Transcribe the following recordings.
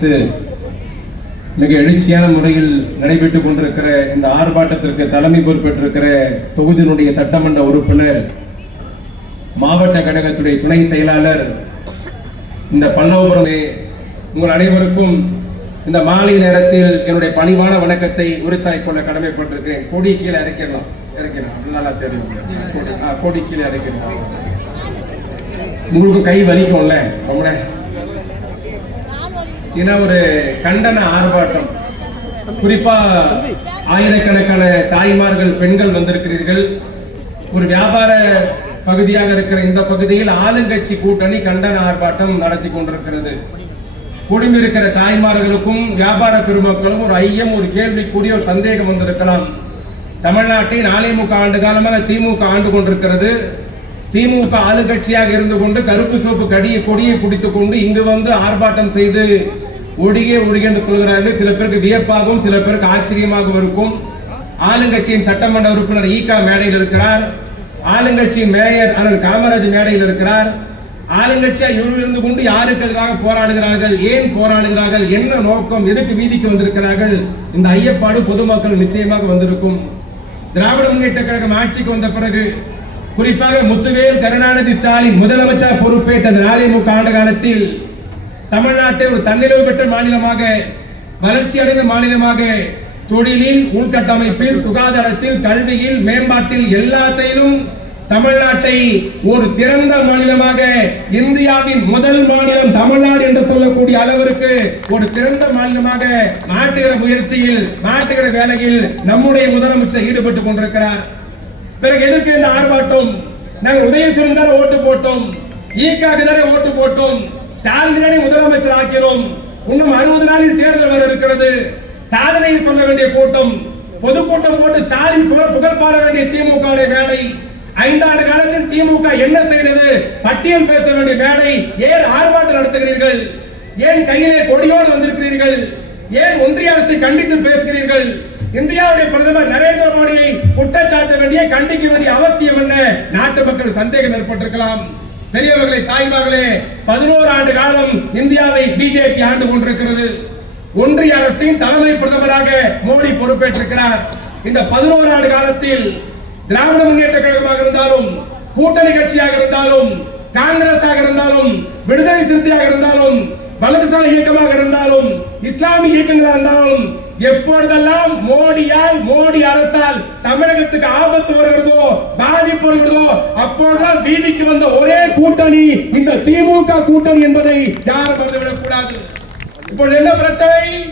வைத்து மிக எழுச்சியான முறையில் நடைபெற்றுக் கொண்டிருக்கிற இந்த ஆர்ப்பாட்டத்திற்கு தலைமை பொறுப்பேற்றிருக்கிற தொகுதியினுடைய சட்டமன்ற உறுப்பினர் மாவட்ட கழகத்துடைய துணை செயலாளர் இந்த பல்லவபுரமே உங்கள் அனைவருக்கும் இந்த மாலை நேரத்தில் என்னுடைய பணிவான வணக்கத்தை உரித்தாய் கொள்ள கடமைப்பட்டிருக்கிறேன். கொடி கீழே இறக்கிடலாம். இறக்கிறேன் நல்லா தெரியும். கொடி கீழே இறக்கிடலாம். உங்களுக்கு கை வலிக்கும்ல? ரொம்ப நேரம். ஏன்னா ஒரு கண்டன ஆர்ப்பாட்டம். குறிப்பா ஆயிரக்கணக்கான தாய்மார்கள் பெண்கள் வந்திருக்கிறீர்கள். ஒரு வியாபார பகுதியாக இருக்கிற இந்த பகுதியில் ஆளுங்கட்சி கூட்டணி கண்டன ஆர்ப்பாட்டம் நடத்தி கொண்டிருக்கிறது. குடிமிருக்கிற தாய்மார்களுக்கும் வியாபார பெருமக்களும் ஒரு ஐயம் ஒரு கேள்விக்குரிய ஒரு சந்தேகம் வந்திருக்கலாம். தமிழ்நாட்டை நாலே முக்கால் ஆண்டு காலமாக திமுக ஆண்டு கொண்டிருக்கிறது. திமுக ஆளுங்கட்சியாக இருந்து கொண்டு கருப்பு சோப்பு கடியை கொடியை பிடித்துக் கொண்டு இங்கு வந்து ஆர்ப்பாட்டம் செய்து ஒடிகே ஒடிகே என்று சொல்கிறார்கள். சில பேருக்கு வியப்பாகவும் சில பேருக்கு ஆச்சரியமாகவும் இருக்கும். ஆளுங்கட்சியின் சட்டமன்ற உறுப்பினர் ஈகா மேடையில் இருக்கிறார். ஆளுங்கட்சியின் மேயர் அண்ணன் காமராஜ் மேடையில் இருக்கிறார். ஆளுங்கட்சியா இவர்கள் இருந்து கொண்டு யாருக்கு எதிராக போராடுகிறார்கள் ஏன் போராடுகிறார்கள் என்ன நோக்கம் எதுக்கு வீதிக்கு வந்திருக்கிறார்கள் இந்த ஐயப்பாடு பொதுமக்கள் நிச்சயமாக வந்திருக்கும். திராவிட முன்னேற்ற கழகம் ஆட்சிக்கு வந்த பிறகு குறிப்பாக முத்துவேல் கருணாநிதி ஸ்டாலின் முதலமைச்சர் பொறுப்பேற்ற அதிமுக நாலே ஆண்டு காலத்தில் தமிழ்நாட்டை ஒரு தன்னிறைவு பெற்ற மாநிலமாக வளர்ச்சி அடைந்த மாநிலமாக தொழிலில் உள்கட்டமைப்பில் சுகாதாரத்தில் கல்வியில் மேம்பாட்டில் எல்லாத்தையும் தமிழ்நாட்டை ஒரு சிறந்த மாநிலமாக இந்தியாவின் முதல் மாநிலம் தமிழ்நாடு என்று சொல்லக்கூடிய அளவிற்கு ஒரு சிறந்த மாநிலமாக மாற்றுகிற முயற்சியில் மாற்றுகிற வேலையில் நம்முடைய முதலமைச்சர் ஈடுபட்டுக் கொண்டிருக்கிறார். பிறகு எதற்கு இந்த ஆர்ப்பாட்டம் நாங்கள் உதயசூரன் தானே ஓட்டு போட்டோம் ஈக்காக்கு தானே ஓட்டு போட்டோம் ஸ்டாலின் முதலமைச்சர் ஆக்கிறோம் இன்னும் அறுபது நாளில் தேர்தல் வர இருக்கிறது. சாதனையை சொல்ல வேண்டிய கூட்டம். பொதுக்கூட்டம் போட்டு ஸ்டாலின் புகழ் புகழ் பாட வேண்டிய திமுக வேலை ஐந்தாண்டு காலத்தில் திமுக என்ன செய்தது? பட்டியல் பேச வேண்டிய வேலை ஏன் ஆர்ப்பாட்டம் நடத்துகிறீர்கள்? ஏன் கையிலே கொடியோடு வந்திருக்கிறீர்கள்? ஏன் ஒன்றிய அரசை கண்டித்து பேசுகிறீர்கள்? இந்தியாவுடைய பிரதமர் நரேந்திர மோடியை குற்றச்சாட்ட வேண்டிய கண்டிக்க வேண்டிய அவசியம் என்ன? நாட்டு மக்கள் சந்தேகம் ஏற்பட்டிருக்கலாம். பெரியவர்களே தாய்மார்களே பதினோரு ஆண்டு காலம் இந்தியாவை பிஜேபி ஆண்டு கொண்டிருக்கிறது. ஒன்றிய அரசின் தலைமை பிரதமராக மோடி பொறுப்பேற்றிருக்கிறார். இந்த பதினோரு ஆண்டு காலத்தில் திராவிட முன்னேற்ற கழகமாக இருந்தாலும் கூட்டணி கட்சியாக இருந்தாலும் காங்கிரஸாக இருந்தாலும் விடுதலை சிறுத்தையாக இருந்தாலும் வலதுசாரி இயக்கமாக இருந்தாலும் இஸ்லாமிய இயக்கங்களாக இருந்தாலும் எப்பொழுதெல்லாம் மோடியால் மோடி அரசால் தமிழகத்துக்கு ஆபத்து வருகிறதோ பாதிப்பு வருகிறதோ அப்பொழுதுதான் வீதிக்கு வந்த ஒரே கூட்டணி இந்த திமுக கூட்டணி என்பதை யாரும் மறந்துவிடக் கூடாது. இப்பொழுது என்ன பிரச்சனை?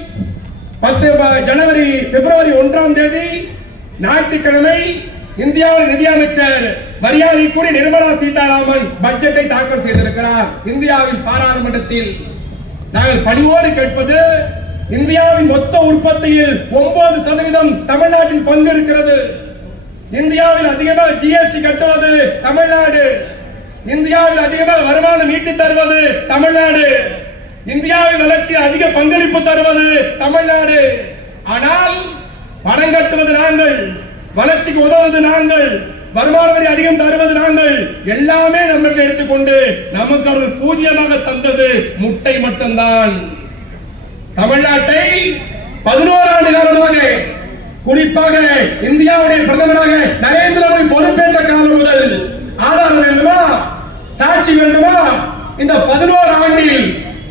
பத்து ப- ஜனவரி பிப்ரவரி ஒன்றாம் தேதி ஞாயிற்றுக்கிழமை இந்தியாவின் நிதியமைச்சர் மரியாதைக்குரிய நிர்மலா சீதாராமன் பட்ஜெட்டை தாக்கல் செய்திருக்கிறார். இந்தியாவின் பாராளுமன்றத்தில் நாங்கள் பணிவோடு கேட்பது இந்தியாவின் மொத்த உற்பத்தியில் ஒன்பது சதவீதம் தமிழ்நாட்டில் பங்கு இருக்கிறது இந்தியாவில் அதிகமாக ஜிஎஸ்டி கட்டுவது தமிழ்நாடு. இந்தியாவில் அதிகமாக வருமானம் ஈட்டி தருவது தமிழ்நாடு. இந்தியாவின் வளர்ச்சி அதிக பங்களிப்பு தருவது தமிழ்நாடு. ஆனால் பணம் கட்டுவது நாங்கள் வளர்ச்சிக்கு உதவுவது நாங்கள் வருமான வரி அதிகம் தருவது நாங்கள் எல்லாமே நம்மளுக்கு எடுத்துக்கொண்டு நமக்கு அவர்கள் பூஜ்யமாக தந்தது முட்டை மட்டும்தான். தமிழ்நாட்டை பதினோரு ஆண்டு காலமாக குறிப்பாக இந்தியாவுடைய பிரதமராக நரேந்திர மோடி பொறுப்பேற்ற காலம் முதல் ஆதாரம் வேண்டுமா? சாட்சி வேண்டுமா? இந்த பதினோரு ஆண்டில்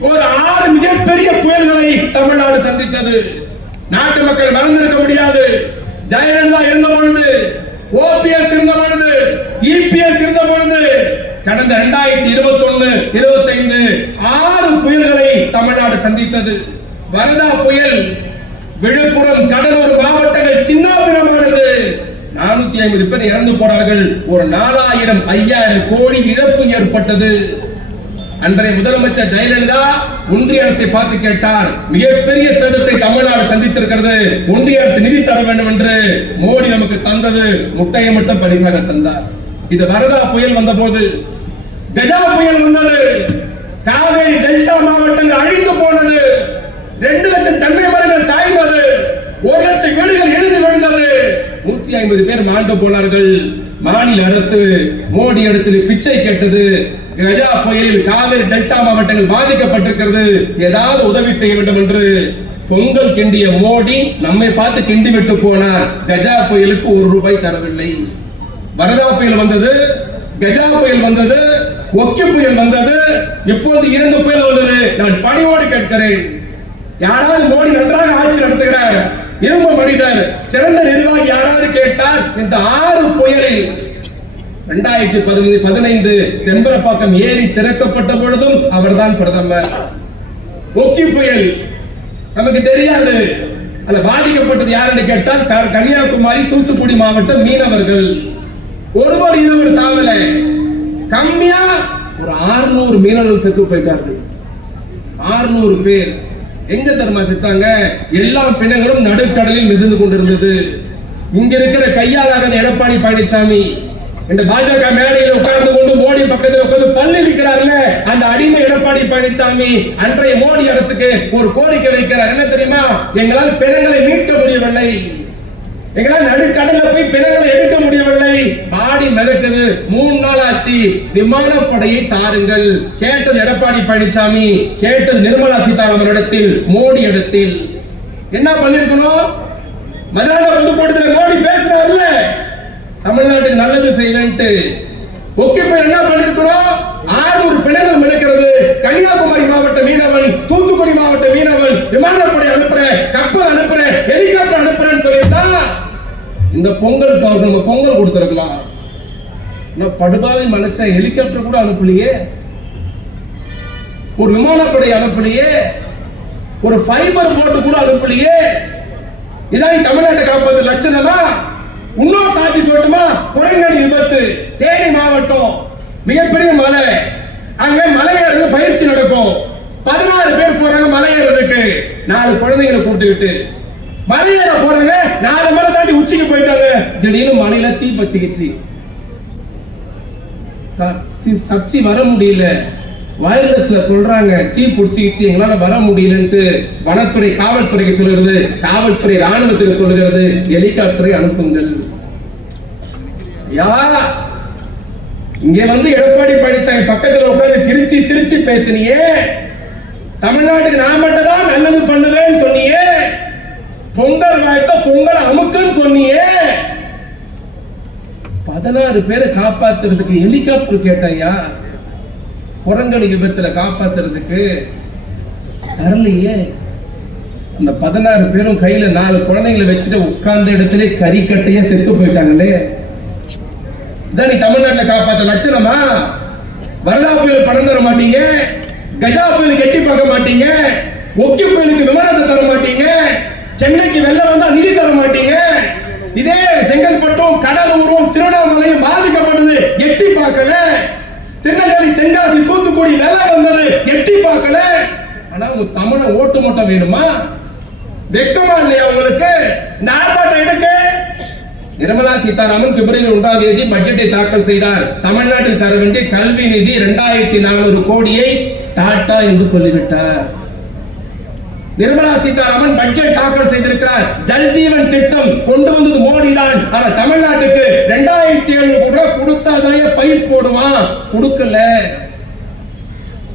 ஒரு ஆறு மிகப்பெரிய புயல்களை தமிழ்நாடு சந்தித்தது. நாட்டு மக்கள் மறந்திருக்க முடியாது. ஜெயலலிதா இருந்த பொழுது ஓபிஎஸ் இருந்த பொழுது இபிஎஸ் இருந்த பொழுது கடந்த இரண்டாயிரத்தி இருபத்தி ஒன்னு இருபத்தி ஐந்து ஆறு புயல்களை தமிழ்நாடு சந்தித்தது. வரதா புயல் விழுப்புரம் கடலூர் மாவட்டங்கள் சின்னாபினமானது நானூத்தி ஐம்பது பேர் இறந்து போனார்கள். ஒரு நாலாயிரம் ஐயாயிரம் கோடி இழப்பு ஏற்பட்டது. அன்றைய முதலமைச்சர் ஜெயலலிதா ஒன்றிய அரசை பார்த்து கேட்டார். மிகப்பெரிய சேதத்தை தமிழ்நாடு சந்தித்திருக்கிறது. ஒன்றிய அரசு நிதி தர வேண்டும் என்று மோடி நமக்கு தந்தது. முட்டையை மட்டும் பரிசாக தந்தார். இது வரதா புயல் வந்தபோது கஜா புயல் வந்தது. காவேரி டெல்டா மாவட்டங்கள் அழிந்து போனது. ரெண்டு லட்சம் தென்னை மரங்கள் சாய்ந்தது ஒரு லட்சம் வீடுகள் எழுந்து விழுந்தது. நூத்தி ஐம்பது பேர் மாண்டு போனார்கள். மாநில அரசு மோடி இடத்தில் பிச்சை கேட்டது. கஜா புயலில் காவிரி டெல்டா மாவட்டங்கள் பாதிக்கப்பட்டிருக்கிறது. ஏதாவது உதவி செய்ய வேண்டும் என்று பொங்கல் கிண்டிய மோடி நம்மை பார்த்து கிண்டி விட்டு போனார். கஜா புயலுக்கு ஒரு ரூபாய் தரவில்லை. வரதா புயல் வந்தது கஜா புயல் வந்தது ஒக்கி புயல் வந்தது. இப்போது இரண்டு புயல் வந்தது. நான் பணியோடு கேட்கிறேன். யாராவது மோடி நன்றாக ஆட்சி நடத்துகிறார்? இரும்ப மனிதர் சிறந்த நிர்வாகி யாராவது கேட்டால் இந்த ஆறு புயலில் இரண்டாயிரத்தி பதினைந்து பதினைந்து செம்பரப்பாக்கம் ஏரி திறக்கப்பட்ட பொழுதும் அவர்தான் பிரதமர். ஒக்கி புயல் நமக்கு தெரியாது. அந்த பாதிக்கப்பட்டது யாருன்னு கேட்டால் கன்னியாகுமரி தூத்துக்குடி மாவட்டம் மீனவர்கள். ஒருவர் இருவர் சாவல. கம்மியா ஒரு 600 மீனவர்கள் செத்து போயிட்டார்கள். 600 பேர். எங்க தர்மா செத்தாங்க? எல்லா பிணங்களும் நடுக்கடலில் மிதந்து கொண்டிருந்தது. இங்க இருக்கிற கையாளாக எடப்பாடி பழனிசாமி இந்த பாஜக மேடையில் உட்கார்ந்து கொண்டு மோடி பக்கத்தில் உட்கார்ந்து பல்லு இருக்கிறார்ல அந்த அடிமை எடப்பாடி பழனிசாமி அன்றைய மோடி அரசுக்கு ஒரு கோரிக்கை வைக்கிறார். என்ன தெரியுமா? எங்களால் பிணங்களை மீட்க முடியவில்லை. எங்களால் நடுக்கடல போய் பிணங்களை எடுக்க முடியவில்லை. பாடி மிதக்குது. மூணு நாள் ஆச்சு. விமானப்படையை தாருங்கள். கேட்டது எடப்பாடி பழனிசாமி கேட்டது நிர்மலா சீதாராமன் இடத்தில் மோடி இடத்தில். என்ன பண்ணிருக்கணும் மதுரை பொதுக்கூட்டத்தில் மோடி பேசுறாருல்ல தமிழ்நாட்டுக்கு நல்லது செய்வேன்ட்டு. ஓகே என்ன பண்ணிருக்கிறோம் ஆறுநூறு பிணங்கள் மிதக்கிறது. கன்னியாகுமரி மாவட்ட மீனவன் தூத்துக்குடி மாவட்ட மீனவன் விமானப்படை அனுப்புற கப்பல் அனுப்புற ஹெலிகாப்டர் இந்த பொங்கலுக்கு அவர் நம்ம பொங்கல் கொடுத்துருக்கலாம். நான் படுபாவி மனுஷன் ஹெலிகாப்டர் கூட அனுப்பலையே. ஒரு விமானப்படை அனுப்பலையே. ஒரு ஃபைபர் போட்டு கூட அனுப்பலையே. இதான் தமிழ்நாட்டை காப்பது லட்சணமா? இன்னொரு சாட்சி சொல்லட்டுமா குரங்கணி விபத்து. தேனி மாவட்டம் மிகப்பெரிய மலை. அங்க மலையேறது பயிற்சி நடக்கும். பதினாறு பேர் போறாங்க மலையேறதுக்கு. நாலு குழந்தைங்களை கூப்பிட்டுக்கிட்டு மலையில போறாங்க நாலு மலை தாண்டி உச்சிக்கு போயிட்டாங்க. திடீர்னு மலையில தீ பத்திக்கிச்சு. தப்பிச்சு வர முடியல. வயர்லெஸ்ல சொல்றாங்க தீ பிடிச்சிக்கிச்சு எங்களால வர முடியலன்ட்டு. வனத்துறை காவல்துறைக்கு சொல்லுகிறது காவல்துறை ராணுவத்துக்கு சொல்லுகிறது ஹெலிகாப்டரை அனுப்புங்கள். யா இங்க வந்து எடப்பாடி பழனிசாமி பக்கத்துல உட்காந்து சிரிச்சு சிரிச்சு பேசுனியே. தமிழ்நாட்டுக்கு நான் மட்டும் தான் நல்லது பண்ணுவேன்னு சொன்னியே. பொங்கல் வாழ்த்த பொங்கல் அமுக்குன்னு சொன்னியே. பதினாறு பேரை காப்பாத்துறதுக்கு ஹெலிகாப்டர் கேட்டாயா? குரங்கணி விபத்துல காப்பாத்துறதுக்கு. தரலையே அந்த பதினாறு பேரும் கையில நாலு குழந்தைங்களை வச்சுட்டு உட்கார்ந்த இடத்துல கறிக்கட்டையே செத்து போயிட்டாங்களே. இதான் நீ தமிழ்நாட்டில் காப்பாத்த லட்சணமா? வரதா புயல் பணம் தர மாட்டீங்க. கஜா புயல் கட்டி பார்க்க மாட்டீங்க. ஒக்கி புயலுக்கு விமானத்தை தர மாட்டீங்க. சென்னைக்கு வெள்ளம் வந்தா நிதி தர மாட்டீங்க. இதே செங்கல்பட்டும் கடலூரும் திருவண்ணாமலையும் பாதிக்கப்பட்டது. எட்டி பார்க்கல. திருநெல்வேலி தென்காசி தூத்துக்குடி வெள்ளம் வந்தது. எட்டி பார்க்கல. ஆனா உங்க தமிழ ஓட்டு மட்டும் வேணுமா? வெக்கமா இல்லையா உங்களுக்கு? இந்த ஆர்ப்பாட்டம் எதுக்கு? நிர்மலா சீதாராமன் பிப்ரவரி ஒன்றாம் தேதி பட்ஜெட்டை தாக்கல் செய்தார். தமிழ்நாட்டில் தர வேண்டிய கல்வி நிதி இரண்டாயிரத்தி நானூறு கோடியை டாட்டா என்று சொல்லிவிட்டார். நிர்மலா சீதாராமன் பட்ஜெட் தாக்கல் செய்திருக்கிறார். ஜல்ஜீவன் திட்டம் கொண்டு வந்தது மோடி தான் ஆனால் தமிழ்நாட்டுக்கு ரெண்டாயிரத்தி ஏழு கூட கொடுத்தாதாய பயிர் போடுவான். கொடுக்கல.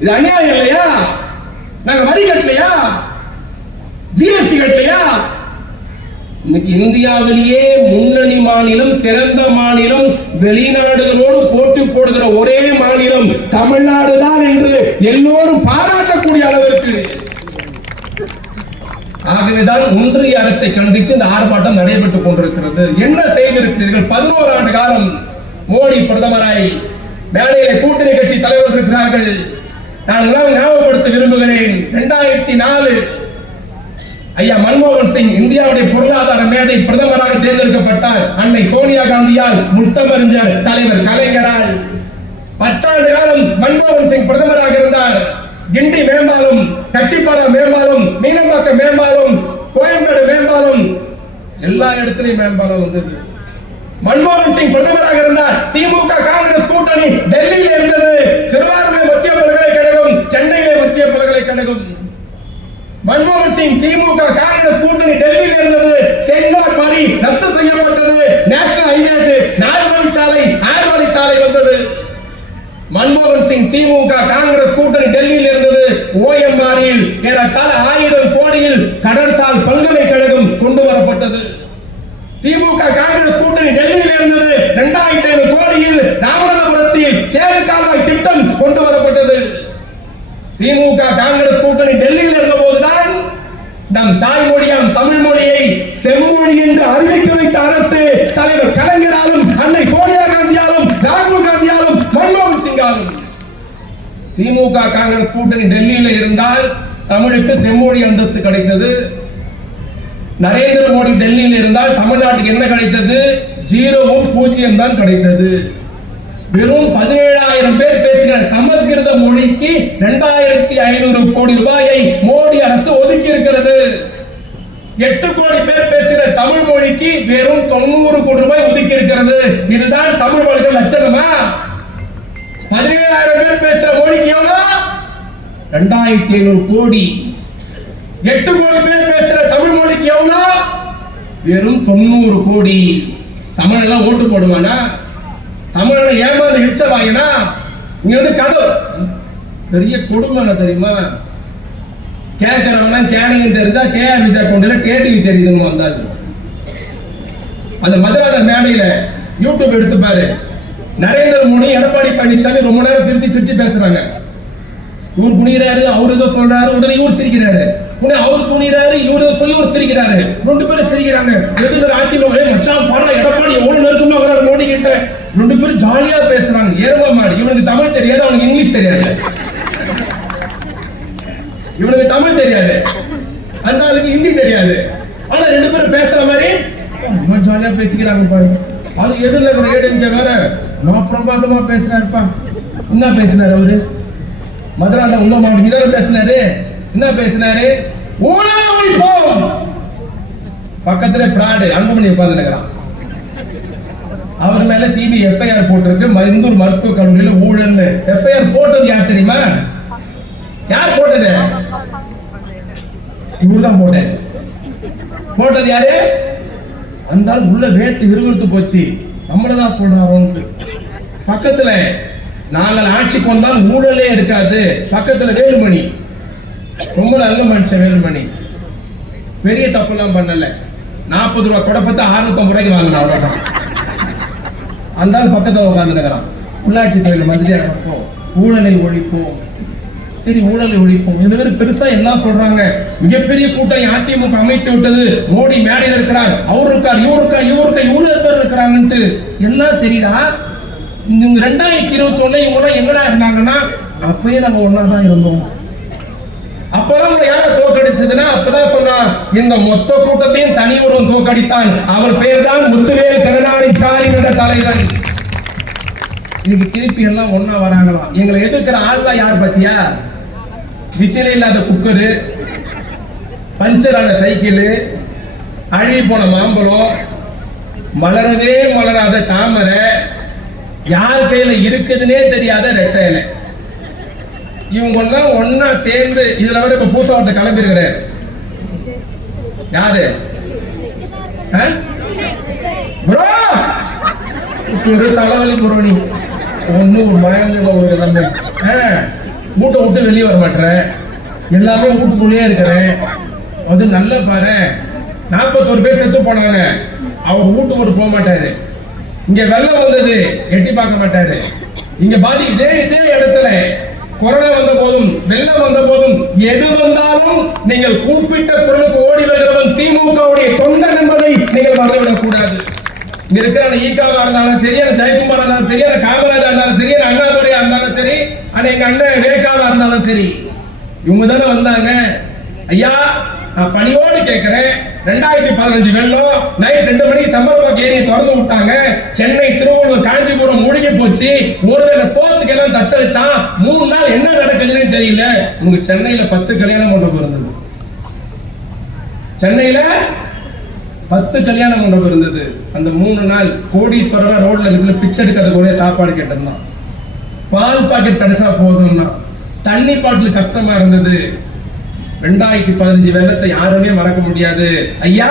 இது அநியாயம் இல்லையா? நாங்க வரி கட்டலையா? ஜிஎஸ்டி கட்டலையா? இன்னைக்கு இந்தியாவிலேயே முன்னணி மாநிலம் சிறந்த மாநிலம் வெளிநாடுகளோடு போட்டி போடுகிற ஒரே மாநிலம் தமிழ்நாடு தான் என்று எல்லோரும் பாராட்டக்கூடிய அளவிற்கு ஆகவேதான் ஒன்றிய அரசை கண்டித்து இந்த ஆர்ப்பாட்டம் நடைபெற்றுக் கொண்டிருக்கிறது. என்ன செய்திருக்கிறீர்கள்? பதினோரு ஆண்டு காலம் மோடி பிரதமராய் மேடையில கூட்டணி கட்சி தலைவர் இருக்கிறார்கள். நான் எல்லாம் ஞாபகப்படுத்த விரும்புகிறேன். இரண்டாயிரத்தி நாலு ஐயா மன்மோகன் சிங் இந்தியாவுடைய பொருளாதார மேதை பிரதமராக தேர்ந்தெடுக்கப்பட்டார். அன்னை சோனியா காந்தியால் முத்தமறிஞர் தலைவர் கலைஞரால். பத்தாண்டு காலம் மன்மோகன் சிங் பிரதமராக இருந்தார். கிண்டி மேம்பாலம் கத்திப்பாரா மேம்பாலம் மீனம்பாக்கம் மேம்பாலம் கோயம்பேடு மேம்பாலம். எல்லா இடத்துலையும் மேம்பாலம் வந்தது. மன்மோகன் சிங் பிரதமராக இருந்தார். திமுக காங்கிரஸ் கூட்டணி டெல்லியில் இருந்தது. திருவாரூர் மத்திய பல்கலைக்கழகம் சென்னையிலே மத்திய பல்கலைக்கழகம். மன்மோகன் சிங் திமுக காங்கிரஸ் கூட்டணி டெல்லியில் இருந்தது. செங்கோட் மணி ரத்து செய்யப்பட்டது. நேஷனல் ஹைவே நாலு வழிச்சாலை மன்மோகன் சிங் திமுக காங்கிரஸ் கூட்டணி டெல்லியில் இருந்தது ஓஎம்ஆரில். ஏறத்தாழ ஆயிரம் கோடியில் கடற்சால் பல்கலைக்கழகம் கொண்டு வரப்பட்டது. திமுக காங்கிரஸ் கூட்டணி டெல்லியில் இருந்தது இரண்டாயிரத்தி ஐநூறு கோடியில் ராமநாதபுரத்தில் சேது கால்வாய் திட்டம் கொண்டு வரப்பட்டது. திமுக காங்கிரஸ் கூட்டணி டெல்லியில் இருந்த போதுதான் நம் தாய்மொழியாம் தமிழ் மொழியை செம்மொழி என்று அறிவிக்க வைத்த அரசு தலைவர் கலைஞராலும் அன்னை சோனியா காந்தியாலும் ராகுல் இருந்தாலும் திமுக காங்கிரஸ் கூட்டணி டெல்லியில் இருந்தால் தமிழுக்கு செம்மொழி அந்தஸ்து கிடைத்தது. நரேந்திர மோடி டெல்லியில் இருந்தால் தமிழ்நாட்டுக்கு என்ன கிடைத்தது? ஜீரோவும் பூஜ்ஜியம் தான் கிடைத்தது. வெறும் பதினேழாயிரம் பேர் பேசுகிற சமஸ்கிருத மொழிக்கு இரண்டாயிரத்தி ஐநூறு கோடி ரூபாயை மோடி அரசு ஒதுக்கி இருக்கிறது எட்டு கோடி பேர் பேசுகிற தமிழ் மொழிக்கு வெறும் தொண்ணூறு கோடி ரூபாய் ஒதுக்கி இருக்கிறது இதுதான் தமிழ் வளர்க்க லட்சணமா? பதினேழாயிரம் பேர் பேசுற மொழிக்கு எவ்வளோ? ரெண்டாயிரத்தி ஐநூறு கோடி. எட்டு கோடி பேர் பேசுற தமிழ் மொழிக்கு எவ்வளோ? வெறும் தொண்ணூறு கோடி. தமிழ் எல்லாம் ஓட்டு போடுவானா? தமிழ் ஏமாந்து இச்ச வாங்கினா இங்க வந்து கதை பெரிய கொடுமை என்ன தெரியுமா கேட்கறவனா கேனிங் தெரிஞ்சா கேஆர் வித்யா கொண்டு கேடிவி தெரியுதுன்னு வந்தாச்சு. அந்த மதுரை மேடையில யூடியூப் எடுத்து பாரு. நரேந்திர மோடி எடப்பாடி பழனிசாமி ரொம்ப நேரம் திருத்தி சிரிச்சு பேசுறாங்க. இவர் குனிகிறாரு அவரு ஏதோ சொல்றாரு உடனே இவர் சிரிக்கிறாரு. உடனே அவர் குனிகிறாரு இவர் ஏதோ சொல்லி இவர் சிரிக்கிறாரு. ரெண்டு பேரும் சிரிக்கிறாங்க. ரெண்டு பேரும் அதிமுக மச்சான் பாடுற எடப்பாடி எவ்வளவு நெருக்கமா வராரு மோடி கிட்ட? ரெண்டு பேரும் ஜாலியா பேசுறாங்க. ஏறவா மாடி. இவனுக்கு தமிழ் தெரியாது அவனுக்கு இங்கிலீஷ் தெரியாது. இவனுக்கு தமிழ் தெரியாது. அண்ணாளுக்கு ஹிந்தி தெரியாது. ஆனா ரெண்டு பேரும் பேசுற மாதிரி ஜாலியா பேசிக்கிறாங்க பாருங்க. அது எதிரில் இருக்கிற ஏடிஎம்கே வேற. நம்ம பிரபாதமா பேசினாருப்பா. என்ன பேசினார் அவரு? மதுரால உள்ள மாவட்டம் இதெல்லாம் பேசினாரு. என்ன பேசினாரு? ஊழல் ஒழிப்போம் பக்கத்துல பிராடு அன்புமணி உட்கார்ந்து அவர் மேல சிபி எஃப்ஐஆர் போட்டிருக்கு. மருந்தூர் மருத்துவக் கல்லூரியில் ஊழல்னு. எஃப்ஐஆர் போட்டது யார் தெரியுமா? யார் போட்டது? இவர்தான் போட்டேன் போட்டது யாரு? அந்த உள்ள வேத்து விறுவிறுத்து போச்சு. நம்மளதான் சொல்றாரோன்னு பக்கத்துல நாங்கள் ஆட்சி கொண்டால் ஊழலே இருக்காது. பக்கத்துல வேலுமணி. ரொம்ப நல்ல மனுஷன் வேலுமணி. பெரிய தப்புலாம் பண்ணல. நாற்பது ரூபா தொடப்பத்தை அறுநூத்தம்பது ரூபாய்க்கு வாங்கினா அவ்வளோதான் அந்த பக்கத்தில் உட்காந்துருக்கிறான் உள்ளாட்சி தொழில் மந்திரியாக இருப்போம் ஊழலை ஒழிப்போம். சரி ஊழலை ஒழிப்போம். இந்த பேர் பெருசா என்ன சொல்றாங்க? மிகப்பெரிய கூட்டணி அதிமுக அமைத்து விட்டது. மோடி மேடையில் இருக்கிறார். அவர் இருக்கார் இவர் இருக்கார் இவர் இருக்கார். இவ்வளவு பேர் இருக்கிறாங்கன்ட்டு. எல்லாம் சரிடா. இந்த ரெண்டாயிரத்தி இருபத்தி ஒண்ணு இவங்க எங்கடா இருந்தாங்கன்னா அப்பயே நாங்க ஒன்னா தான் இருந்தோம். அப்பதான் உங்களை யார தோக்கடிச்சதுன்னா அப்பதான் சொன்னா இந்த மொத்த கூட்டத்தையும் தனி ஒருவன் தோக்கடித்தான் அவர் பெயர் தான் முத்துவேல் கருணாநிதி ஸ்டாலின் என்ற தலைவன் இன்னைக்கு திருப்பி எல்லாம் ஒன்னா வராங்களாம். எங்களை எதிர்க்கிற ஆள்லாம் யார் பத்தியா? விசில இல்லாத குக்கரு பஞ்சர் ஆன சைக்கிள் அழுகி போன மாம்பழம் மலரவே மலராத தாமரை யார் கையில இருக்குதுன்னே தெரியாத ரெட்டை இலை. இவங்க ஒன்னா சேர்ந்து இதுல வர இப்ப பூசவட்ட கிளம்பி இருக்கிறாரு யாரு? ப்ரோ! ஒரு தலைவலி புரோணி ஒன்றும் பயங்கர ஒரு எல்லாமே மூட்டை விட்டு வெளியே வர மாட்டேறேன். எல்லாமே வீட்டுக்குள்ளேயே இருக்கிறேன். அது நல்ல பாரு. நாற்பத்தோரு பேர் செத்து போனாங்க அவர் வீட்டுக்கு போக மாட்டாரு. இங்க வெள்ளம் வந்தது எட்டி பார்க்க மாட்டாரு. இங்க பாதி இதே இதே இடத்துல கொரோனா வந்த போதும் வெள்ளம் வந்த போதும் எது வந்தாலும் நீங்கள் கூப்பிட்ட குரலுக்கு ஓடி வருகிறவன் திமுகவுடைய தொண்டன் என்பதை நீங்கள் மறந்துவிடக் கூடாது. இங்க இருக்கிற ஈகாவா இருந்தாலும் சரி அந்த ஜெயக்குமாரா இருந்தாலும் சரி அந்த காமராஜா இருந்தாலும் சரி அந்த அண்ணாதுரையா இருந்தாலும் சரி ஆனா எங்க அண்ணன் வேகாவா இருந்தாலும் சரி இவங்க தானே வந்தாங்க. ஐயா நான் பணியோடு கேட்கிறேன். ரெண்டாயிரத்தி பதினஞ்சு வெள்ளம் நைட் ரெண்டு மணிக்கு சம்பரபாக்கு ஏரியை திறந்து விட்டாங்க. சென்னை திருவள்ளூர் காஞ்சிபுரம் மூழ்கி போச்சு. ஒருவேளை சோத்துக்கு எல்லாம் தத்தளிச்சான் மூணு நாள் என்ன நடக்குதுன்னு தெரியல. உங்க சென்னையில பத்து கல்யாணம் கொண்டு போறது சென்னையில பத்து கல்யாண மண்டபம் இருந்தது. அந்த மூணு நாள் கோடீஸ்வரரா ரோட்ல நின்று பிச்சை எடுக்கிறது கூட சாப்பாடு கேட்டிருந்தான் பால் பாக்கெட் கிடைச்சா போதும்னா. தண்ணி பாட்டில் கஷ்டமா இருந்தது. ரெண்டாயிரத்தி பதினஞ்சு வெள்ளத்தை யாருமே மறக்க முடியாது. ஐயா!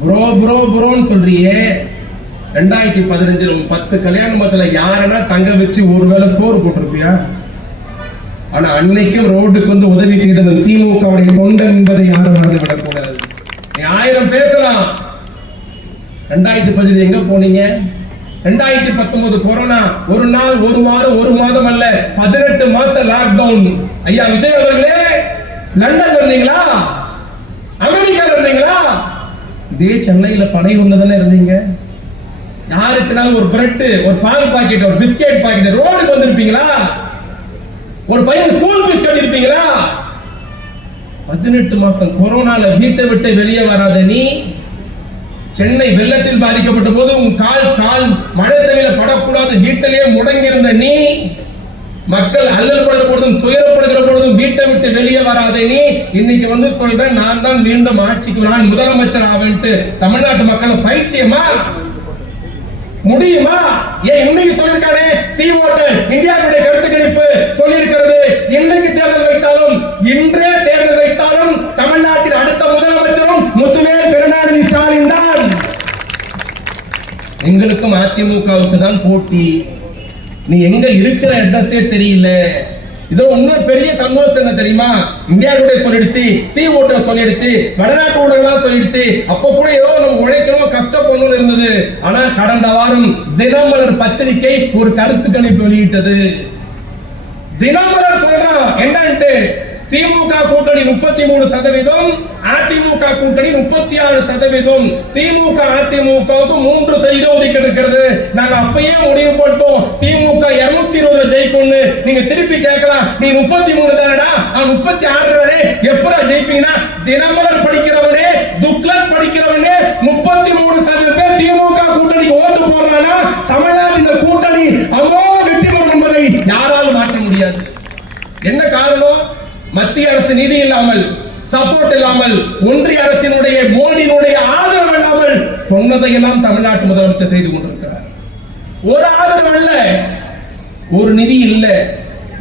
ப்ரோ ப்ரோ ப்ரோன்னு சொல்றியே. ரெண்டாயிரத்தி பதினஞ்சுல உன் பத்து கல்யாண மதத்துல யாருன்னா தங்க வச்சு ஒருவேளை சோறு போட்டிருப்பியா? ஆனா அன்னைக்கும் ரோடுக்கு வந்து உதவி செய்தவன் திமுகவுடைய தொண்டன் என்பதை யாரும் மறந்து விடக்கூடாது நீ ஆயிரம் பேசலாம். ரெண்டாயிரத்தி பதினஞ்சு எங்க போனீங்க? ரெண்டாயிரத்தி பத்தொன்பது கொரோனா. ஒரு நாள் ஒரு வாரம் ஒரு மாதம் அல்ல பதினெட்டு மாசம் லாக்டவுன் ஐயா விஜய் அவர்களே லண்டன் இருந்தீங்களா அமெரிக்கால இருந்தீங்களா? இதே சென்னையில பனை ஒண்ணுதானே இருந்தீங்க. யாருக்குனா ஒரு பிரெட் ஒரு பால் பாக்கெட் ஒரு பிஸ்கெட் பாக்கெட் ரோடுக்கு வந்திருப்பீங்களா? ஒரு பையன் ஸ்கூல் ஃபீஸ் கட்டியிருப்பீங்களா பதினெட்டு மாசம் கொரோனால வீட்டை விட்டு வெளியே வராத நீ சென்னை வெள்ளத்தில் பாதிக்கப்பட்ட போது உன் கால் கால் மழை தண்ணியில படக்கூடாது வீட்டிலேயே முடங்கி இருந்த நீ மக்கள் அல்லல்படுகிற பொழுதும் துயரப்படுகிற பொழுதும் வீட்டை விட்டு வெளியே வராதே நீ. இன்னைக்கு வந்து சொல்றேன் நான் தான் மீண்டும் ஆட்சிக்கு நான் முதலமைச்சர் ஆவேன்ட்டு தமிழ்நாட்டு மக்கள் பைத்தியமா? முடியுமா? ஏன் இன்னைக்கு சொல்லியிருக்கானே? சி ஓட்டர் இந்தியாவுடைய கருத்து கணிப்பு சொல்லியிருக்கிறது. இன்னைக்கு தேர்தல் வைத்தாலும் இன்றே தேர்தல் வைத்தாலும் தமிழ்நாட்டின் அடுத்த முதலமைச்சரும் முத்துவேல் கருணாநிதி ஸ்டாலின் தான். எங்களுக்கும் அதிமுகவுக்கு தான் போட்டி. நீ எங்க இருக்கிற இடத்தே தெரியல. இதுல இன்னொரு பெரிய சந்தோஷம் என்ன தெரியுமா? இந்தியா கூட சொல்லிடுச்சு சி ஓட்டர் சொல்லிடுச்சு வடநாட்டு ஊடகம் சொல்லிடுச்சு. அப்ப கூட ஏதோ நம்ம உழைக்கணும் கஷ்டப்படணும் இருந்தது. ஆனா கடந்த வாரம் தினமலர் பத்திரிகை ஒரு கருத்து கணிப்பு வெளியிட்டது. தினமலர் சொல்றான் என்னன்ட்டு? திமுக கூட்டணி முப்பத்தி மூணு சதவீதம் அதிமுக கூட்டணி முப்பத்தி ஆறு சதவீதம். திமுக அதிமுகவுக்கு மூன்று சைடு ஒதுக்கி இருக்கிறது. நாங்க அப்பயே முடிவு போட்டோம் திமுக இருநூத்தி இருபது ஜெயிக்கும்னு. நீங்க திருப்பி கேட்கலாம். நீ முப்பத்தி மூணு தானடா? முப்பத்தி ஆறு தானே எப்படா ஜெயிப்பீங்கன்னா? தினமலர் படிக்கிறவனே துக்ளக் படிக்கிறவனே முப்பத்தி மூணு சதவீதம் பேர் திமுக கூட்டணிக்கு ஓட்டு போடுறானா? தமிழ்நாடு இந்த கூட்டணி அமோக வெற்றி பெறும் என்பதை யாராலும் மாற்ற முடியாது. என்ன காரணம்? மத்திய அரசு நிதி இல்லாமல் சப்போர்ட் இல்லாமல் ஒன்றிய அரசினுடைய மோடியினுடைய ஆதரவு இல்லாமல் சொன்னதையெல்லாம் தமிழ்நாட்டு முதலமைச்சர் செய்து கொண்டிருக்கிறார். ஒரு ஆதரவு இல்ல ஒரு நிதி இல்ல.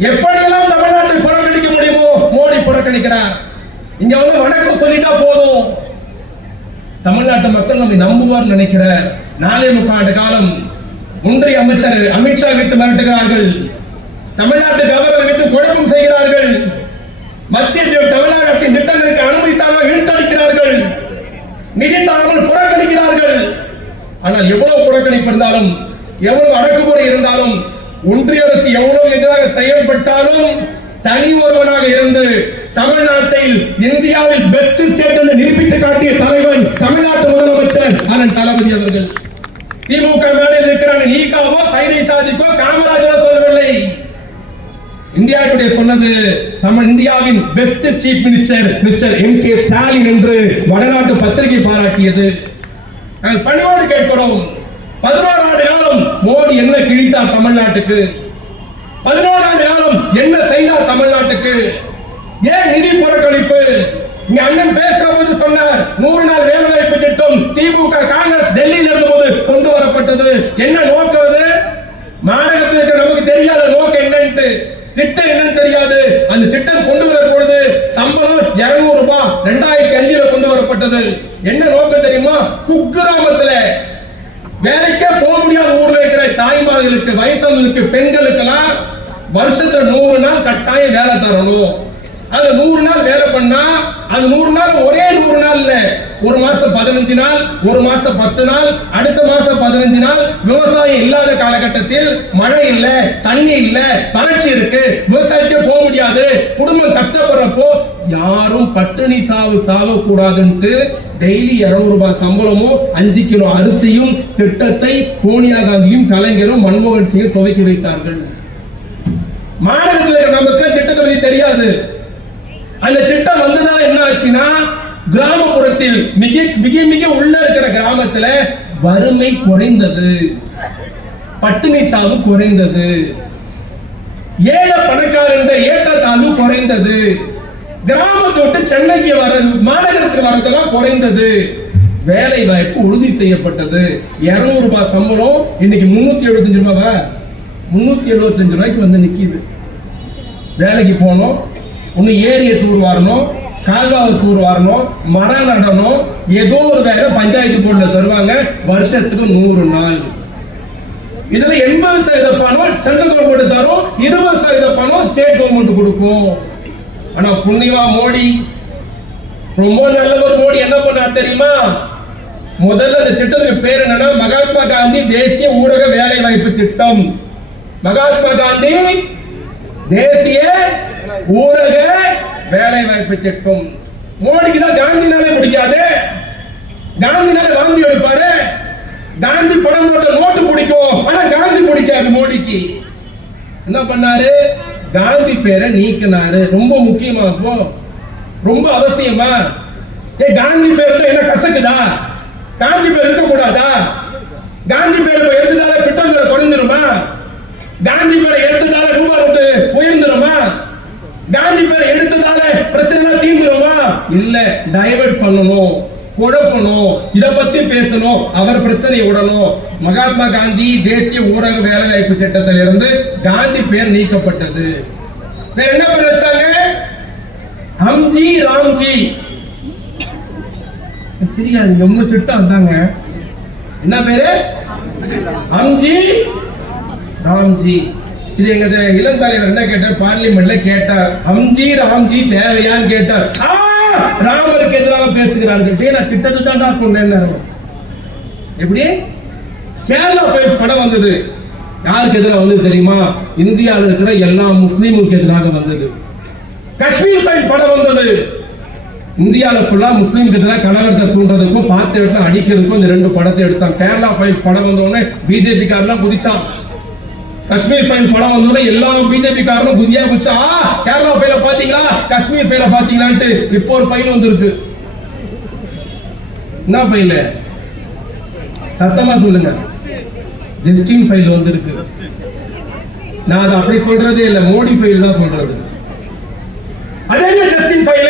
எப்படியெல்லாம் தமிழ்நாட்டை புறக்கணிக்க முடியுமோ மோடி புறக்கணிக்கிறார். இங்க வந்து வணக்கம் சொல்லிட்டா போதும். தமிழ்நாட்டு மக்கள் நம்மை நம்புவார் நினைக்கிறார். நாலே முக்காண்டு காலம் ஒன்றிய அமைச்சர் அமித்ஷா வைத்து மிரட்டுகிறார்கள். தமிழ்நாட்டு கவர்னர் வைத்து குழப்பம் செய்கிறார்கள். மத்திய ஜ- தமிழ்நாடு அரசின் திட்டங்களுக்கு அனுமதி தராமல் நிதி தராமல் புறக்கணிக்கிறார்கள். ஆனால் எவ்வளவு புறக்கணிப்பு இருந்தாலும் எவ்வளவு அடக்குமுறை இருந்தாலும் ஒன்றிய அரசு எவ்வளவு எதிராக செயல்பட்டாலும் தனி ஒருவனாக இருந்து தமிழ்நாட்டில் இந்தியாவில் பெஸ்ட் ஸ்டேட் என்று நிரூபித்து காட்டிய தலைவன் தமிழ்நாட்டு முதலமைச்சர் அண்ணன் தளபதி அவர்கள். திமுக மேடையில் இருக்கிறான் ஈகாவோ சைதை சாதிக்கோ காமராஜரோ சொல்லவில்லை. இந்தியாவுடைய சொன்னது தமிழ் இந்தியாவின் best chief minister mister M K Stalin என்று வடநாட்டு பத்திரிகை பாராட்டியது. நாங்கள் பணிவோடு கேட்கிறோம் பதினோரு ஆண்டு காலம் மோடி என்ன கிழித்தார் தமிழ்நாட்டுக்கு? பதினோரு ஆண்டு காலம் என்ன செய்தார் தமிழ்நாட்டுக்கு? ஏன் நிதி புறக்கணிப்பு? இங்க அண்ணன் பேசுற போது சொன்னார் நூறு நாள் வேலை வாய்ப்பு திட்டம் திமுக காங்கிரஸ் டெல்லியில் இருந்தபோது கொண்டு வரப்பட்டது. என்ன நோக்கம் அது? மாநகரத்துக்கு நமக்கு தெரியாத நோக்கம் என்னன்ட்டு. திட்டம் என்னன்னு தெரியாது. அந்த திட்டம் கொண்டு வர பொழுது சம்பளம் 200 ரூபாய் ரெண்டாயிரத்தி அஞ்சுல கொண்டு வரப்பட்டது. என்ன நோக்கம் தெரியுமா? குக்கிராமத்துல வேலைக்கே போக முடியாத ஊர்ல இருக்கிற தாய்மார்களுக்கு வயசானவர்களுக்கு பெண்களுக்கெல்லாம் வருஷத்துல நூறு நாள் கட்டாயம் வேலை தரணும். அந்த நூறு நாள் வேலை பண்ணா அது நூறு நாள் ஒரே நூறு நாள் இல்ல. ஒரு மாசம் பதினஞ்சு நாள் ஒரு மாசம் பத்து நாள் அடுத்த மாசம் பதினஞ்சு நாள் விவசாயம் இல்லாத காலகட்டத்தில் மழை இல்ல தண்ணி இல்ல வறட்சி இருக்கு. விவசாயிக்கே போக முடியாது. குடும்பம் கஷ்டப்படுறப்போ யாரும் பட்டினி சாவு சாவக்கூடாதுன்ட்டு டெய்லி இருநூறு ரூபாய் சம்பளமும் அஞ்சு கிலோ அரிசியும் திட்டத்தை சோனியா காந்தியும் கலைஞரும் மன்மோகன் சிங்கும் துவக்கி வைத்தார்கள். மாநிலத்தில் நமக்கு திட்டத்தை பத்தி தெரியாது. அந்த திட்டம் வந்ததால என்ன ஆச்சுன்னா கிராமப்புறத்தில் மிக மிக மிக உள்ள இருக்கிற கிராமத்துல வறுமை குறைந்தது. பட்டினி சாவு குறைந்தது. ஏழை பணக்காரன் ஏற்றத்தாழ்வு குறைந்தது. கிராமத்தை விட்டு சென்னைக்கு வர மாநகரத்துக்கு வரதெல்லாம் குறைந்தது. வேலை வாய்ப்பு உறுதி செய்யப்பட்டது. 200 ரூபாய் சம்பளம் இன்னைக்கு முன்னூத்தி எழுபத்தஞ்சு ரூபாவா? முன்னூத்தி எழுபத்தஞ்சு ரூபாய்க்கு வந்து நிக்கிது. வேலைக்கு போனோம். ஒன்று ஏரியை தூர் வாரணும் கால்வாவை தூர் வரணும் மரம் நடணும் ஏதோ ஒரு வேலை பஞ்சாயத்து போர்டில் தருவாங்க வருஷத்துக்கு நூறு நாள் இதுல எண்பது சதவீத பணம் சென்ட்ரல் கவர்மெண்ட் தரும் இருபது சதவீத பணம் ஸ்டேட் கவர்மெண்ட் கொடுக்கும் ஆனா புண்ணியமா மோடி ரொம்ப நல்லவர் மோடி என்ன பண்ணார் தெரியுமா முதல்ல அந்த திட்டத்துக்கு பேர் என்னன்னா மகாத்மா காந்தி தேசிய ஊரக வேலை வாய்ப்பு திட்டம் மகாத்மா காந்தி தேசிய ஊரக வேலை வாய்ப்பு திட்டம். மோடிக்கு தான் காந்தினாலே பிடிக்காது. காந்தினால காந்தி எடுப்பாரு. காந்தி படம் போட்ட நோட்டு பிடிக்கும். ஆனா காந்தி பிடிக்காது மோடிக்கு. என்ன பண்ணாரு? காந்தி பேரை நீக்கினாரு. ரொம்ப முக்கியமா அப்போ. ரொம்ப அவசியமா. ஏ காந்தி பேர் என்ன கசக்குதா? காந்தி பேர் இருக்க கூடாதா? காந்தி பேர் இப்ப எடுத்ததால பெட்ரோல் குறைஞ்சிருமா? காந்தி பேரை எடுத்ததால ரூபாய் உயர்ந்துருமா? காந்தி பேர் எடுத்ததால பிரச்சனை தீர்ந்துருமா? இல்ல. டைவர்ட் பண்ணணும் குழப்பணும் இதை பத்தி பேசணும் அவர் பிரச்சனையை விடணும். மகாத்மா காந்தி தேசிய ஊரக வேலை வாய்ப்பு திட்டத்தில் இருந்து காந்தி பேர் நீக்கப்பட்டது. வேற என்ன பேர் வச்சாங்க? அம்ஜி ராம்ஜி. சரியா ரொம்ப திட்டம் வந்தாங்க. என்ன பேரு? அம்ஜி ராம்ஜி. இது எங்க இளம் தலைவர் என்ன கேட்டார்? பார்லிமெண்ட்ல கேட்டார். அம்ஜி ராம்ஜி தேவையான்னு கேட்டார். ஆ, ராமருக்கு எதிராக பேசுகிறார்கள். டேய், நான் திட்டத்தை தான்டா சொன்னேன் எப்படி? கேரளா ஃபைல்ஸ் படம் வந்தது. யாருக்கு எதிராக வந்தது தெரியுமா? இந்தியாவில் இருக்கிற எல்லா முஸ்லீமுக்கு எதிராக வந்தது. காஷ்மீர் ஃபைல் படம் வந்தது. இந்தியாவில் ஃபுல்லாக முஸ்லீமுக்கு எதிராக கலவரத்தை தூண்டுறதுக்கும் பார்த்து எடுத்து அடிக்கிறதுக்கும் இந்த ரெண்டு படத்தை எடுத்தான். கேரளா ஃபைல் படம் வந்தோடனே உடனே குதிச்சான். காஷ்மீர் ஃபைல் படம் வந்தோடனே எல்லா பிஜேபி காரனும் குதியா குச்சா கேரளா ஃபைல பாத்தீங்களா? காஷ்மீர் ஃபைல பாத்தீங்களான்ட்டு இப்போ ஒரு ஃபைல் வந்திருக்கு. என்ன ஃபைல் சத்தமா சொல்லுங்க. ஜஸ்டின் ஃபைல் வந்திருக்கு. நான் அதை அப்படி சொல்றதே இல்ல மோடி ஃபைல் தான் சொல்றது. அதே ஜஸ்டின் ஃபைல்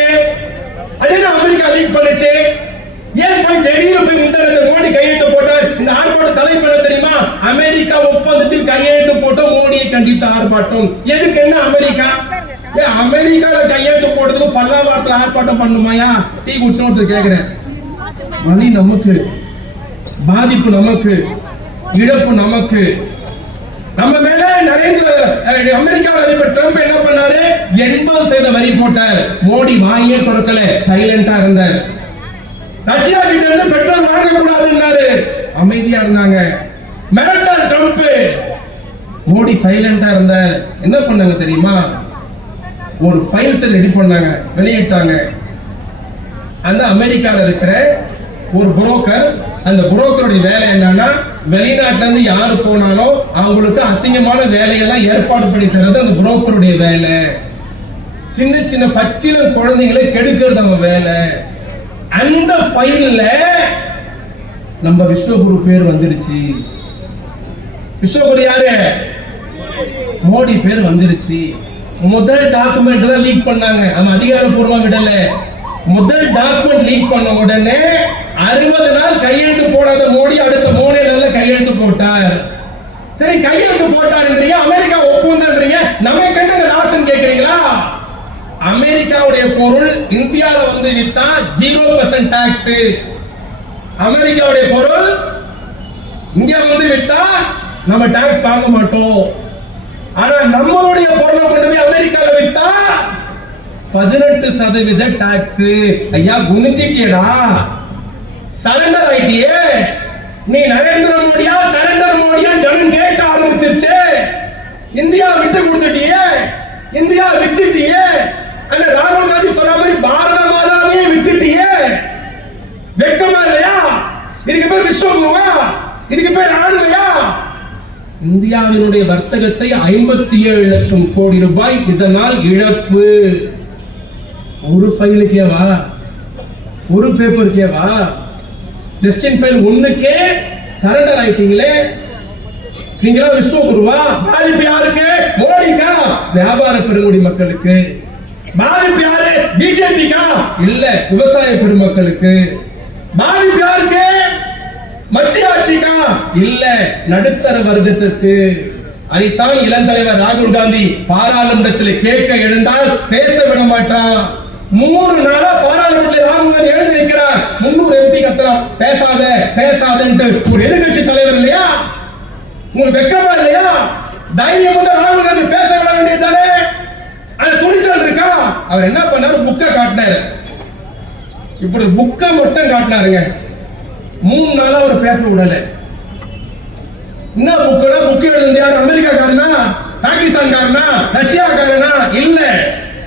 அதே அமெரிக்கா லீக் பண்ணுச்சு? ஏன் போய் திடீர்னு போய் முந்தானத்தை மோடி கையெழுத்து போட்டார் இந்த ஆர்ப்பாட்ட தலைப்பு என்ன தெரியுமா? அமெரிக்கா ஒப்பந்தத்தில் கையெழுத்து போட்ட மோடியை கண்டித்து ஆர்ப்பாட்டம். எதுக்கு என்ன அமெரிக்கா? அமெரிக்கால கையெழுத்து போட்டதுக்கு பல்லாவாரத்துல ஆர்ப்பாட்டம் பண்ணுமாயா டீ குடிச்சோம் ஒருத்தர் கேக்குறேன். வலி நமக்கு பாதிப்பு நமக்கு இழப்பு நமக்கு. நம்ம மேல நரேந்திர அஹ், அமெரிக்கா அதிபர் ட்ரம்ப் என்ன பண்ணாரு? எண்பது சதவீத வரி போட்டார். மோடி வாயே கொடுக்கல சைலண்டா இருந்தார். ரஷ்யா கிட்ட இருந்து பெட்ரோல் வாங்க கூடாதுன்னாரு அமைதியா இருந்தாங்க. மிரட்டார் ட்ரம்ப். மோடி சைலண்டா இருந்தார். என்ன பண்ணாங்க தெரியுமா? ஒரு ஃபைல்ஸை ரெடி பண்ணாங்க. வெளியிட்டாங்க. அந்த அமெரிக்கால இருக்கிற ஒரு புரோக்கர் அந்த புரோக்கருடைய வேலை என்னன்னா வெளிநாட்டுல இருந்து யாரு போனாலும் அவங்களுக்கு அசிங்கமான வேலையெல்லாம் ஏற்பாடு பண்ணி தர்றது அந்த புரோக்கருடைய வேலை. சின்ன சின்ன பச்சில குழந்தைங்களை கெடுக்கிறது அவன் வேலை. அந்த ஃபைல்ல நம்ம விஸ்வகுரு பேர் வந்துடுச்சு. விஸ்வகுரு யாரு மோடி பேர் வந்துடுச்சு. முதல் டாக்குமெண்ட் தான் லீக் பண்ணாங்க. நம்ம அதிகாரப்பூர்வமா விடல. முதல் டாக்குமெண்ட் லீக் பண்ண உடனே அறுபது நாள் கையெழுத்து போடாத மோடி அடுத்த மூணே நாள்ல கையெழுத்து போட்டார். சரி கையெழுத்து போட்டாருன்றீங்க அமெரிக்கா ஒப்புந்தன்றீங்க நமக்கு என்ன லாசன் கேட்கறீங்களா? அமெரிக்காவுடைய பொருள் இந்தியாவில் வந்து வித்தா ஜீரோ பர்சன்ட் டாக்ஸ் அமெரிக்காவுடைய பொருள் இந்தியா வந்து விட்டா நம்ம டாக்ஸ் வாங்க மாட்டோம். ஆனா நம்மளுடைய பொருளை கொண்டு போய் அமெரிக்காவில் விட்டா பதினெட்டு சதவீத டாக்ஸ் ஐயா குனிஞ்சிட்டியடா. சரண்டர் ஆயிட்டியே. நீ நரேந்திர மோடியா சரண்டர் மோடியா ஜனம் கேட்க ஆரம்பிச்சிருச்சு. இந்தியா விட்டு கொடுத்துட்டியே. இந்தியா வித்துட்டியே. அந்த ராகுல் காந்தி சொன்ன மாதிரி பாரத மாதாவையே வித்துட்டியே. வெக்கமா இல்லையா? இதுக்கு பேர் விஸ்வகுருவா? இதுக்கு பேர் ஆண்மையா இந்தியாவினுடைய வர்த்தகத்தை ஐம்பத்தி ஏழு லட்சம் கோடி ரூபாய் இதனால் இழப்பு. ஒரு ஃபைலுக்கேவா ஒரு பேப்பருக்கேவா ஜஸ்டின் ஃபைல் ஒண்ணுக்கே சரண்டர் ஆயிட்டீங்களே. நீங்களா விஸ்வகுருவா? பாதிப்பு யாருக்கு? மோடிக்கா? வியாபார பெருங்குடி மக்களுக்கு. பாதிப்பு யாரு? பிஜேபிக்கா இல்ல விவசாய பெருமக்களுக்கு. பாதிப்பு யாருக்கு? மத்திய ஆட்சிக்கா இல்ல நடுத்தர வர்க்கத்திற்கு. அதைத்தான் இளந்தலைவர் ராகுல் காந்தி பாராளுமன்றத்தில் கேட்க எழுந்தால் பேச விட மாட்டான் மூணு நாளா பாராளுமன்றத்தில் ராகுல் காந்தி எழுதி வைக்கிறார் முன்னூறு எம்பி கத்துறான் பேசாத பேசாதன்ட்டு. ஒரு எதிர்கட்சி தலைவர் இல்லையா? உங்களுக்கு வெக்கமா இல்லையா? தைரியம் வந்து ராகுல் காந்தி பேச விட வேண்டியதானே அது துணிச்சல் இருக்கா? அவர் என்ன பண்ணாரு? புக்கை காட்டினாரு. இப்படி புக்கை மட்டும் காட்டினாருங்க. மூணு நாளா அவர் பேச விடல. என்ன புக்குனா புக்கு எழுதுனது யார்? அமெரிக்காக்காரனா? பாகிஸ்தான்காரனா? ரஷ்யாக்காரனா? இல்ல.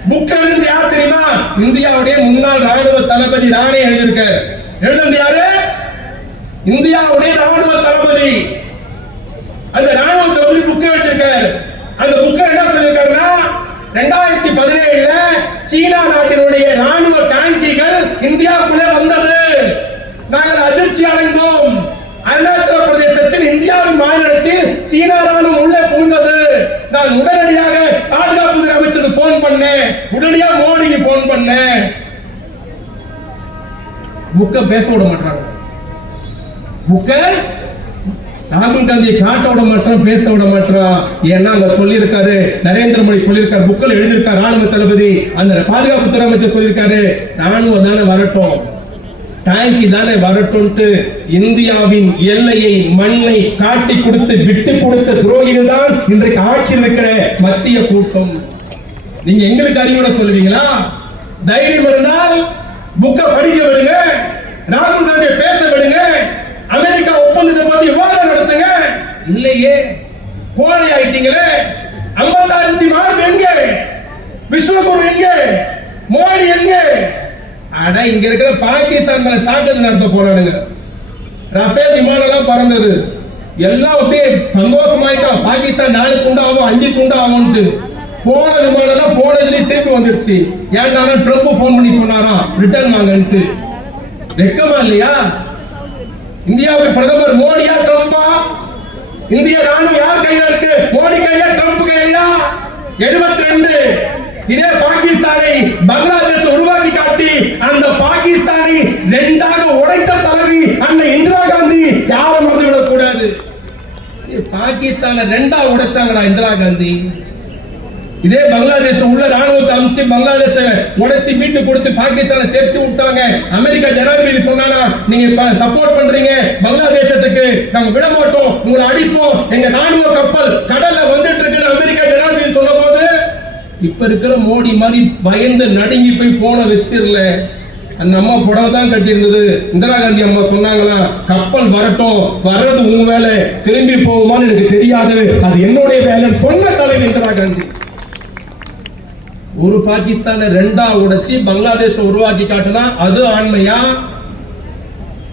புக் எழுதுனது யார் தெரியுமா? இந்தியாவுடைய முன்னாள் ராணுவ தளபதி ராணே எழுதியிருக்காரு. எழுதுனது யாரு? இந்தியாவுடைய ராணுவ தளபதி. அந்த ராணுவ தளபதி புக் எழுதியிருக்காரு அந்த புக்கை என்ன சொல்லியிருக்காருன்னா ரெண்டாயிரத்தி பதினேழுல சீனா நாட்டினுடைய ராணுவ டேங்கிகள் இந்தியாவுக்குள்ளே வந்தது. நாங்கள் அதிர்ச்சி அடைந்தோம். அருணாச்சல பிரதேசத்தில் இந்தியாவின் மாநிலத்தில் சீனா ராணுவம் உள்ளே புகுந்தது. நான் உடனடியாக பாதுகாப்பு அமைச்சருக்கு போன் பண்ணேன். உடனடியாக மோடிக்கு போன் பண்ணேன். புக்க பேச விட மாட்டாங்க. புக்க ராகுல் காந்தியை காட்ட விட மாட்டோம் பேச விட மாட்டோம் ஏன்னா அங்க சொல்லியிருக்காரு நரேந்திர மோடி சொல்லியிருக்காரு புக்கில் எழுதியிருக்காரு ராணுவ தளபதி. அந்த பாதுகாப்புத்துறை அமைச்சர் சொல்லியிருக்காரு ராணுவம் தானே வரட்டும். டேங்கி தானே வரட்டும்ட்டு இந்தியாவின் எல்லையை மண்ணை காட்டி கொடுத்து விட்டு கொடுத்த துரோகிகள் தான் இன்றைக்கு ஆட்சியில் இருக்கிற மத்திய கூட்டம். நீங்க எங்களுக்கு அறிவுரை சொல்லுவீங்களா? தைரியம் இருந்தால் புக்க படிக்க விடுங்க ராகுல் காந்தியை பேச விடுங்க அமெரிக்கா ஒப்பந்தத்தை பத்தி விவாதம் நடத்துங்க. இல்லையே கோழை ஆயிட்டீங்களே ஐம்பத்தாறு மார்க் எங்க? விஸ்வகுரு எங்க? மோடி எங்க? ஆனா இங்க இருக்கிற பாகிஸ்தான் மேல தாக்குதல் நடத்த போறானுங்க. ரஃபேல் விமானம் எல்லாம் பறந்தது. எல்லாம் அப்படியே சந்தோஷமாயிட்டோம் பாகிஸ்தான் நாலு குண்டு ஆகும் அஞ்சு குண்டு ஆகும்ட்டு போன விமானம் எல்லாம் போனதுலயே திருப்பி வந்துருச்சு. ஏன்னா ட்ரம்ப் ஃபோன் பண்ணி சொன்னாராம் ரிட்டர்ன் வாங்கன்ட்டு. வெக்கமா இல்லையா? இந்தியாவுக்கு பிரதமர் மோடியா ட்ரம்பா இந்திய ராணுவம் யார் கையில இருக்கு? மோடி கையா ட்ரம்ப் கையிலயா? எழுபத்தி ரெண்டு இதே பாகிஸ்தானை பங்களாதேஷ் உருவாக்கி காட்டி அந்த பாகிஸ்தானை ரெண்டாக உடைத்த தலைவி அண்ணன் இந்திரா காந்தி யாரும் மறந்துவிடக் கூடாது பாகிஸ்தானை ரெண்டா உடைச்சாங்கடா இந்திரா காந்தி. இதே பங்களாதேஷ் உள்ள ராணுவத்தை அமைச்சு பங்களாதேஷ உடைச்சு மீட்டு கொடுத்து பாகிஸ்தானை தேர்த்து விட்டாங்க. அமெரிக்கா ஜனாதிபதி சொன்னானா நீங்க சப்போர்ட் பண்றீங்க. பங்களாதேசத்துக்கு நாங்க விட மாட்டோம். உங்களை அடிப்போம். எங்க ராணுவ கப்பல் கடல்ல வந்துட்டு இருக்குன்னு அமெரிக்கா ஜனாதிபதி சொன்ன இப்ப இருக்கிற மோடி மாதிரி பயந்து நடுங்கி போய் போன வச்சிடல அந்த அம்மா புடவை தான் கட்டியிருந்தது. இந்திரா காந்தி அம்மா சொன்னாங்களா கப்பல் வரட்டும் வர்றது உங்க வேலை. திரும்பி போகுமான்னு எனக்கு தெரியாது. அது என்னுடைய வேலை சொன்ன தலைவர் இந்திரா காந்தி. ஒரு பாகிஸ்தானை ரெண்டா உடைச்சு பங்களாதேஷ உருவாக்கி காட்டினா அது ஆண்மையா?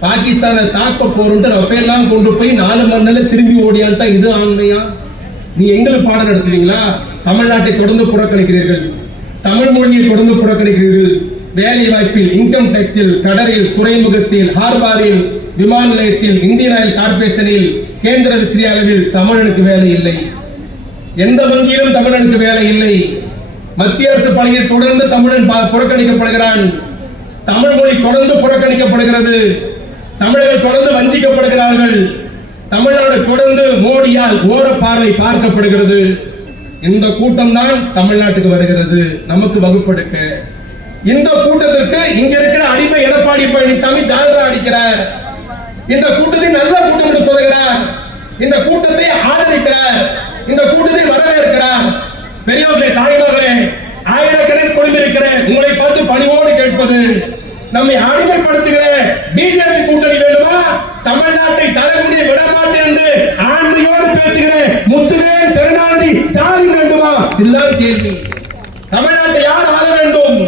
பாகிஸ்தானை தாக்க போறோம்ட்டு ரஃபேல்லாம் கொண்டு போய் நாலு மணி நேரம் திரும்பி ஓடியான்ட்டா இது ஆண்மையா? நீ எங்களுக்கு பாடம் நடத்துவீங்களா? தமிழ்நாட்டை தொடர்ந்து புறக்கணிக்கிறீர்கள். தமிழ் மொழியை தொடர்ந்து புறக்கணிக்கிறீர்கள். வேலை வாய்ப்பில் இன்கம் டேக்ஸில் கடலில் துறைமுகத்தில் ஹார்பாரில் விமான நிலையத்தில் இந்தியன் ஆயில் கார்பரேஷனில் கேந்திர வித்திரி அளவில் தமிழனுக்கு வேலை இல்லை. எந்த வங்கியிலும் தமிழனுக்கு வேலை இல்லை. மத்திய அரசு பணியில் தொடர்ந்து தமிழன் பா- புறக்கணிக்கப்படுகிறான். தமிழ் மொழி தொடர்ந்து புறக்கணிக்கப்படுகிறது. தமிழர்கள் தொடர்ந்து வஞ்சிக்கப்படுகிறார்கள். தமிழ்நாடு தொடர்ந்து மோடியால் ஓர பார்வை பார்க்கப்படுகிறது. இந்த கூட்டம் தான் தமிழ்நாட்டுக்கு வருகிறது. நமக்கு வகுப்பெடுக்க. இந்த கூட்டத்திற்கு இங்க இருக்கிற அடிமை எடப்பாடி பழனிசாமி ஜால்ரா அடிக்கிறார். இந்த கூட்டத்தை நல்ல கூட்டம் என்று சொல்கிறார் இந்த கூட்டத்தை ஆதரிக்கிறார். இந்த கூட்டத்தை வரவேற்கிறார். பெரியவர்களே தாய்மார்களே ஆயிரக்கணக்கில் கொண்டிருக்கிற உங்களை பார்த்து பணிவோடு கேட்பது நம்மை அடிமைப்படுத்துகிற பிஜேபி கூட்டணி வேண்டுமா? தமிழ்நாட்டை தரக்கூடிய விட மாட்டேன் ஆண்மையோடு பேசுகிற முத்துவேல் கருணாநிதி ஸ்டாலின் வேண்டுமா? இதுதான் கேள்வி. தமிழ்நாட்டை யார் ஆள வேண்டும்?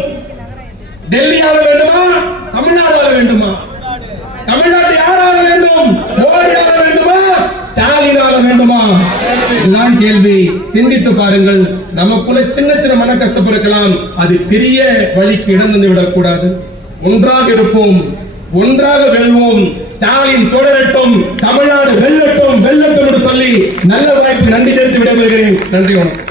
டெல்லி ஆள வேண்டுமா? தமிழ்நாடு ஆள வேண்டுமா? தமிழ்நாட்டை யார் ஆள வேண்டும்? மோடி ஆள வேண்டுமா? ஸ்டாலின் ஆள வேண்டுமா? இதுதான் கேள்வி. சிந்தித்து பாருங்கள். நமக்குள்ள சின்ன சின்ன மனக்கசப்பு இருக்கலாம். அது பெரிய வழிக்கு இடம் தந்து விடக்கூடாது ஒன்றாக இருப்போம் ஒன்றாக வெல்வோம். ஸ்டாலின் தொடரட்டும் தமிழ்நாடு வெல்லட்டும் வெல்லட்டும் என்று சொல்லி நல்ல வாய்ப்பு நன்றி தெரிவித்து விடைபெறுகிறேன். நன்றி வணக்கம்.